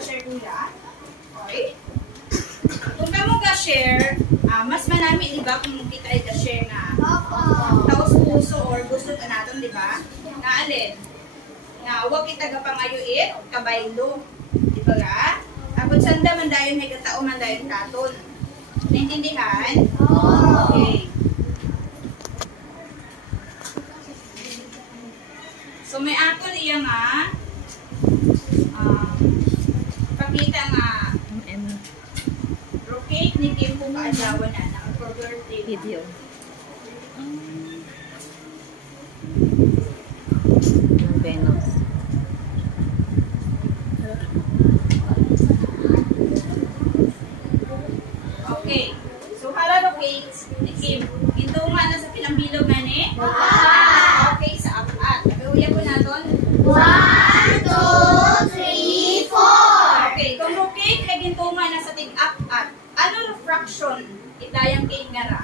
ka-share kuya. Okay? Kung ka mo ka-share, mas manami, di ba, kung kita ay ka-share na taos puso or gusto ka natin, di ba? Na alin? Na huwag kita kapangayuit, kabaylo. Di ba ga? Tapos sanda man dayon, may katao man dayon katon. Naintindihan? Okay. So may aton iya nga pakita nga rotate ni Kim kung kaadlawan na naka-birthday video. Venus. Okay. So hala rotate ni Kim. Ito nga na sa pinambilog na ni? Okay, sa apat. Uya po natin. 1, 2, 3, 4. Okay, kung rotate, laging tunga na sa tig-up-at. Ano refraction? Itayang cake nga ra?